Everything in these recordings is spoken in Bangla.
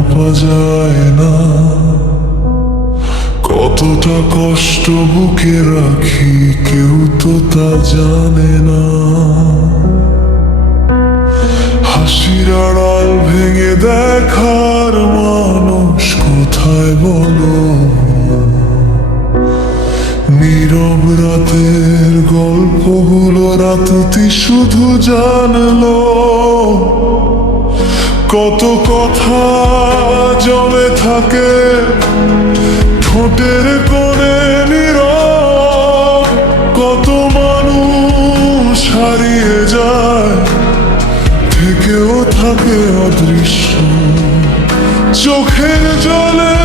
মাপা যায় না। কতটা কষ্ট বুকে রাখি কেউ তো তা জানে না। হাসির আড়াল ভেঙে দেখার মানুষ কোথায় বলো? নীরব রাতের গল্পগুলো রাতটি শুধু জানলো। কত কথা জমে থাকে ঠোঁটের কোণে নীরব। কত মানুষ হারিয়ে যায় থেকেও থাকে অদৃশ্য। চোখের জলে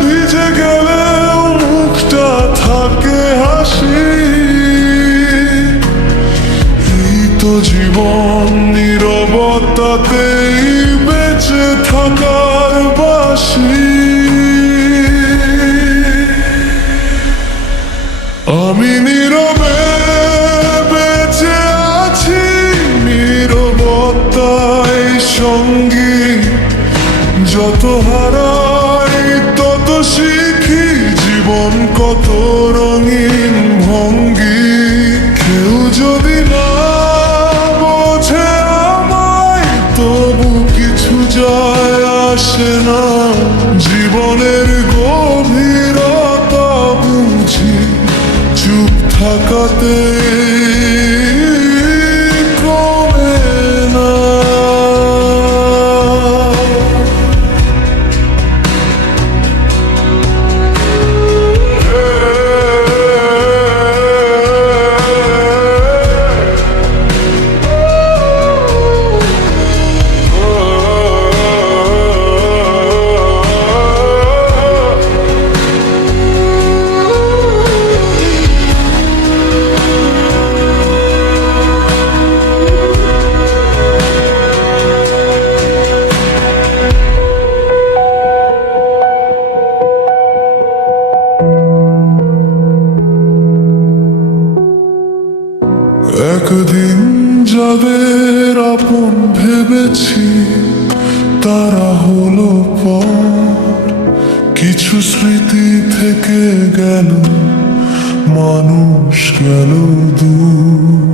ভিজে গেলেও মুখটা থাকে হাসি। এই তো জীবন, নীরবতাতেই বেঁচে থাকার বাসি। আমি নীরবে বেঁচে আছি, নীরবতাই সঙ্গী। যত হারাই তত শিখি, জীবন কত রঙিন ভঙ্গি। কেউ যদি না বোঝে আমায় তবু কিছু যায় আসে না। জীবনের গভীরতা বুঝি চুপ থাকাতে কমে না। একদিন যাদের আপন ভেবেছি তারা হলো পর। কিছু স্মৃতি থেকে গেল, মানুষ গেল দূর।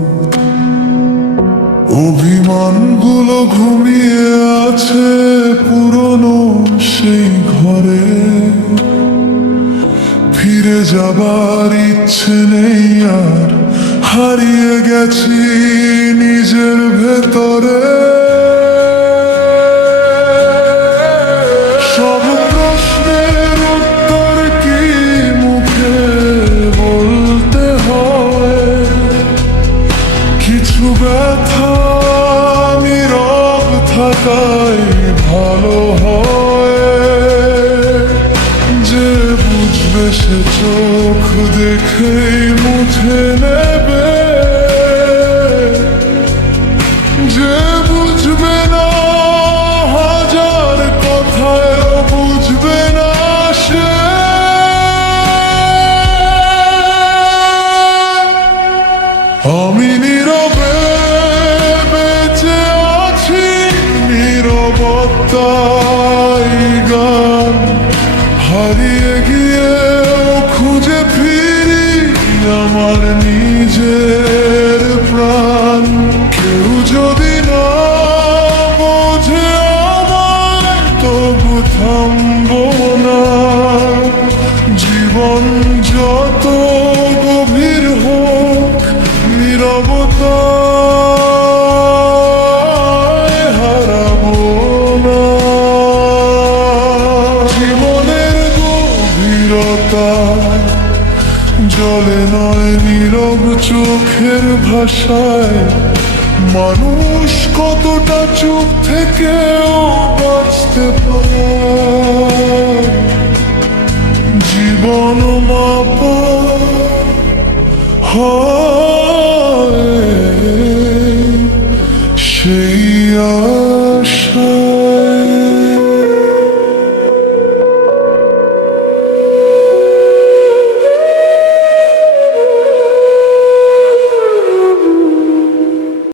অভিমানগুলো ঘুমিয়ে আছে পুরনো সেই ঘরে। ফিরে যাবার ইচ্ছে নেই আর, হারিয়ে গেছি নিজের ভেতরে। সব প্রশ্নের উত্তর কি মুখে বলতে হয়? কিছু ব্যথা নীরব থাকাই ভালো হয়। যে বুঝবে সে চোখ দেখেই মুছে নেবে। যে বুঝবে না হাজার কথায় বুঝবে না সে। আমি নীরবে বেঁচে আছি, নীরবতাই গান। হারিয়ে গিয়ে খুঁজে ফিরি আমার নিজের প্রাণ। কেউ যদি না বোঝে আমায় তবু থামবো না। জীবন যত গভীর হোক নীরবতায় হারাবো না। জীবনের গভীরতা জলে নয় নীরব চোখের ভাষায়। মানুষ কতটা চুপ থেকেও বাঁচতে পারে। জীবন মাপা হয়